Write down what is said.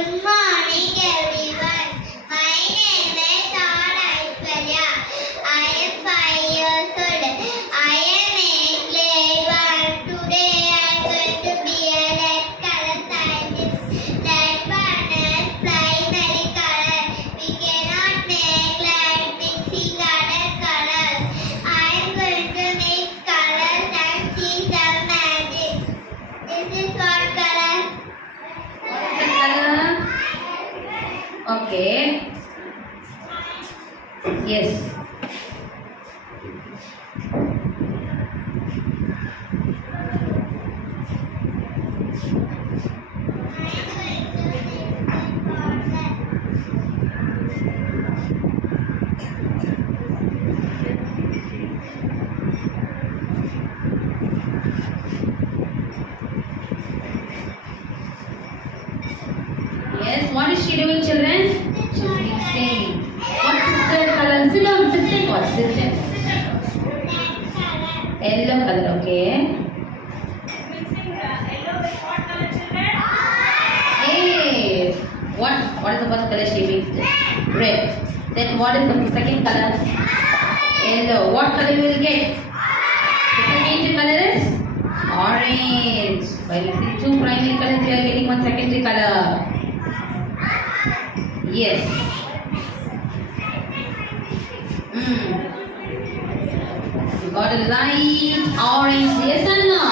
Good morning everyone. My name is R. Aishwarya. I am 5 years old. I am in grade 1. Today I am going to be a red color scientist. Red one is primary color. We cannot make light mixing other colors. I am going to mix colors and see some magic. This is what color? Okay. Yes. Yes. What is she doing, children? She's mixing. What sister color? Sit down. Sit down. What sister? Yellow color. Okay. Mixing yellow with what color, children? Hey. What is the first color she mixed? Red. Then what is the second color? Yellow. What color you will get? The second color is orange. By mixing two primary colors, you are getting one secondary color. Yes. You got a light orange. Yes or no?